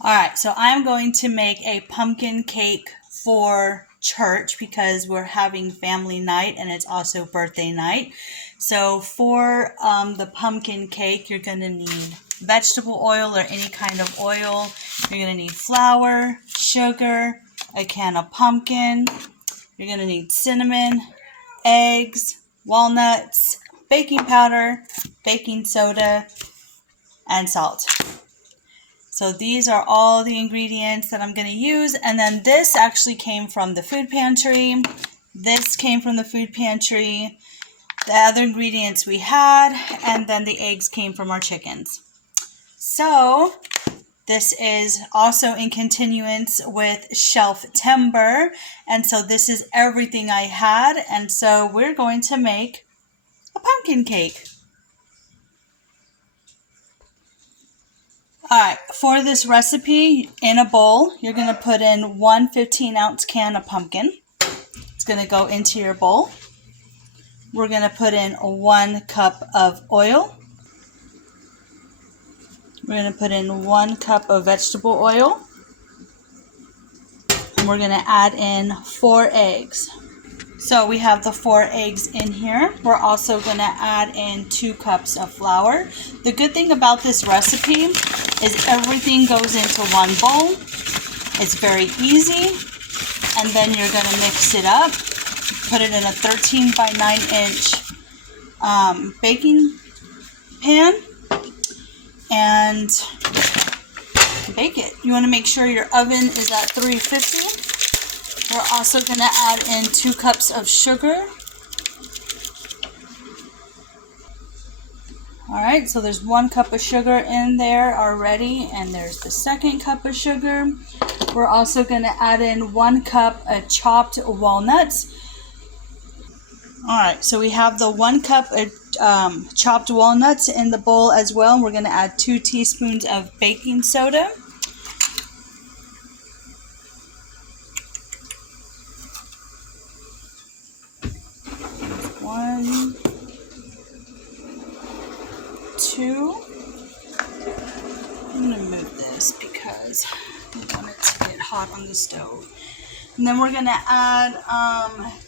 All right, so I'm going to make a pumpkin cake for church because we're having family night and it's also birthday night. So for the pumpkin cake, you're going to need vegetable oil or any kind of oil. You're going to need flour, sugar, a can of pumpkin. You're going to need cinnamon, eggs, walnuts, baking powder, baking soda, and salt. So these are all the ingredients that I'm going to use. And then this actually came from the food pantry. This came from the food pantry. The other ingredients we had, and then the eggs came from our chickens. So this is also in continuance with Shelftember. And so this is everything I had. And so we're going to make a pumpkin cake. Alright, for this recipe, in a bowl, you're going to put in one 15-ounce can of pumpkin. It's going to go into your bowl. We're going to put in 1 cup of oil. We're going to put in 1 cup of vegetable oil. And we're going to add in 4 eggs. So we have the 4 eggs in here. We're also going to add in 2 cups of flour. The good thing about this recipe is everything goes into one bowl. It's very easy. And then you're going to mix it up. Put it in a 13 by 9 inch baking pan and bake it. You want to make sure your oven is at 350. We're also going to add in 2 cups of sugar. Alright, so there's 1 cup of sugar in there already, and there's the 2nd cup of sugar. We're also going to add in 1 cup of chopped walnuts. Alright, so we have the 1 cup of chopped walnuts in the bowl as well. We're going to add 2 teaspoons of baking soda. 1, 2. I'm going to move this because I don't want it to get hot on the stove. And then we're going to add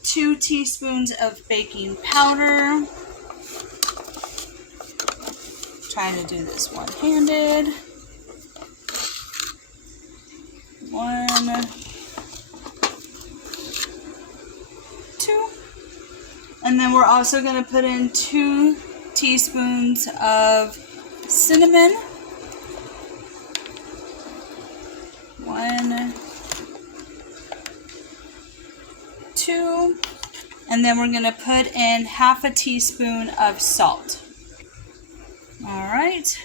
2 teaspoons of baking powder. Trying to do this one-handed. 1, 2. And then we're also going to put in 2 teaspoons of cinnamon. 1, 2. And then we're going to put in half a teaspoon of salt. Alright.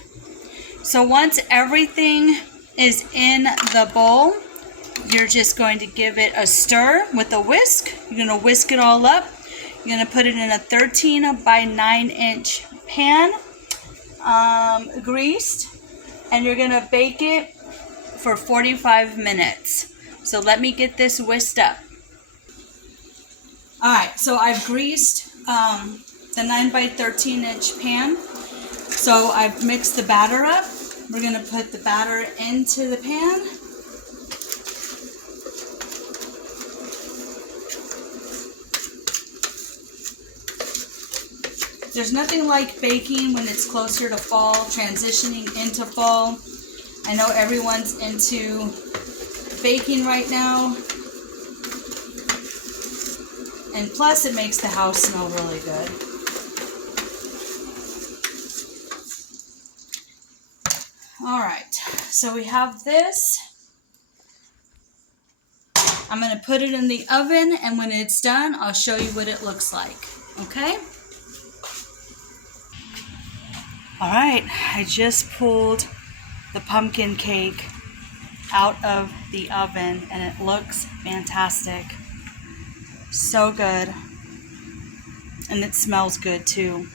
So once everything is in the bowl, you're just going to give it a stir with a whisk. You're going to whisk it all up. You're going to put it in a 13 by 9 inch pan, greased, and you're going to bake it for 45 minutes. So let me get this whisked up. Alright, so I've greased the 9 by 13 inch pan. So I've mixed the batter up. We're going to put the batter into the pan. There's nothing like baking when it's closer to fall, transitioning into fall. I know everyone's into baking right now. And plus it makes the house smell really good. Alright, so we have this. I'm going to put it in the oven, and when it's done, I'll show you what it looks like. Okay? Alright, I just pulled the pumpkin cake out of the oven, and it looks fantastic. So good. And it smells good too.